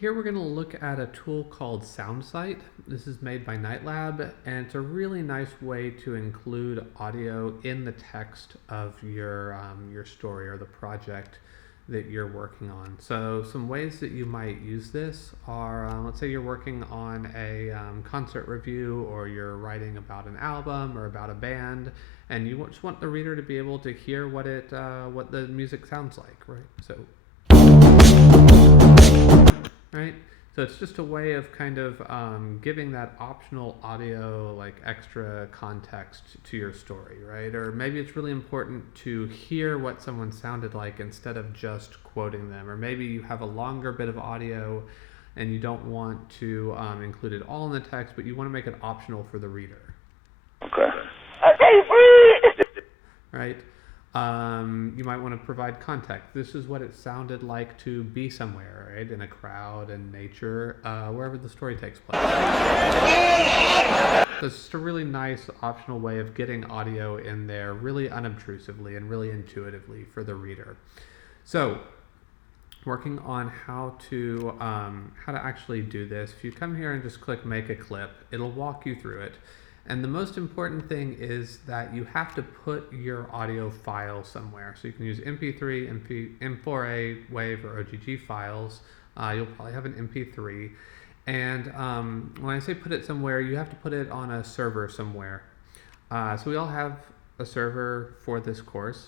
Here we're going to look at a tool called Soundcite. This is made by Nightlab, and it's a really nice way to include audio in the text of your story or the project that you're working on. So some ways that you might use this are, let's say you're working on a concert review, or you're writing about an album or about a band, and you just want the reader to be able to hear what the music sounds like, right? So it's just a way of kind of giving that optional audio, like extra context to your story, right? Or maybe it's really important to hear what someone sounded like instead of just quoting them. Or maybe you have a longer bit of audio and you don't want to include it all in the text, but you want to make it optional for the reader. Okay. Okay, right? You might want to provide context. This is what it sounded like to be somewhere, right? In a crowd, in nature, wherever the story takes place. So it's just a really nice optional way of getting audio in there really unobtrusively and really intuitively for the reader. So working on how to actually do this, if you come here and just click make a clip, it'll walk you through it. And the most important thing is that you have to put your audio file somewhere. So you can use MP3, M4A, WAV, or OGG files. You'll probably have an MP3. And when I say put it somewhere, you have to put it on a server somewhere. So we all have a server for this course.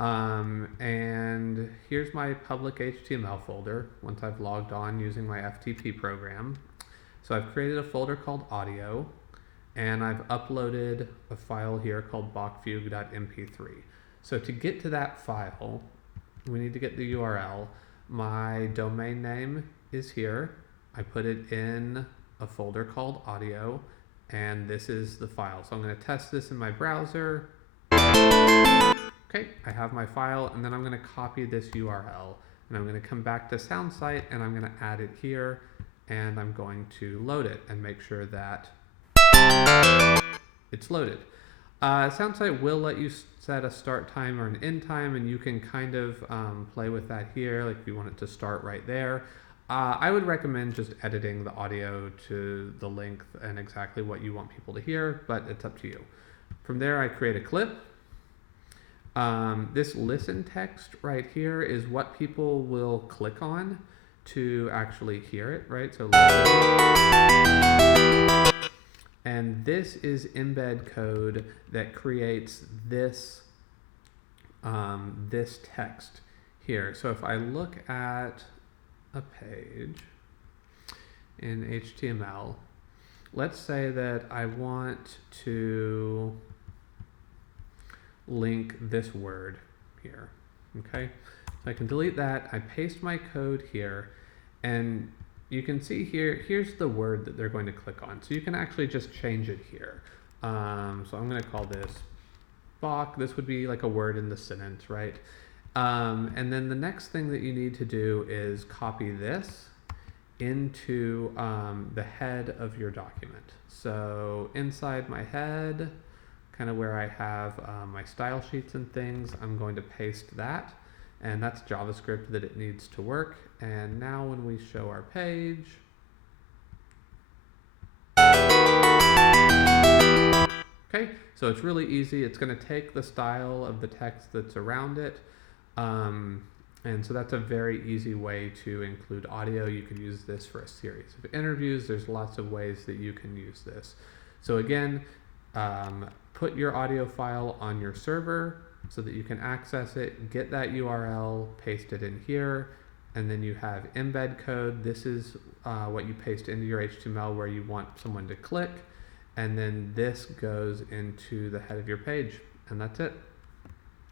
And here's my public HTML folder once I've logged on using my FTP program. So I've created a folder called audio. And I've uploaded a file here called bachfugue.mp3. So to get to that file, we need to get the URL. My domain name is here. I put it in a folder called audio, and this is the file. So I'm going to test this in my browser. Okay, I have my file, and then I'm going to copy this URL. And I'm going to come back to Soundcite, and I'm going to add it here, and I'm going to load it and make sure that it's loaded. Soundcite will let you set a start time or an end time, and you can kind of play with that here, like if you want it to start right there. I would recommend just editing the audio to the length and exactly what you want people to hear, but it's up to you. From there, I create a clip. This listen text right here is what people will click on to actually hear it, right? So and this is embed code that creates this this text here. So if I look at a page in HTML, let's say that I want to link this word here, okay? So I can delete that, I paste my code here, and you can see here, here's the word that they're going to click on. So you can actually just change it here. So I'm going to call this Bach. This would be like a word in the sentence, right? And then the next thing that you need to do is copy this into the head of your document. So inside my head, kind of where I have my style sheets and things, I'm going to paste that. And that's JavaScript that it needs to work. And now when we show our page, okay, so it's really easy. It's going to take the style of the text that's around it. And so that's a very easy way to include audio. You can use this for a series of interviews. There's lots of ways that you can use this. So again, put your audio file on your server so that you can access it, get that URL, paste it in here, and then you have embed code. This is what you paste into your HTML where you want someone to click, and then this goes into the head of your page, and that's it.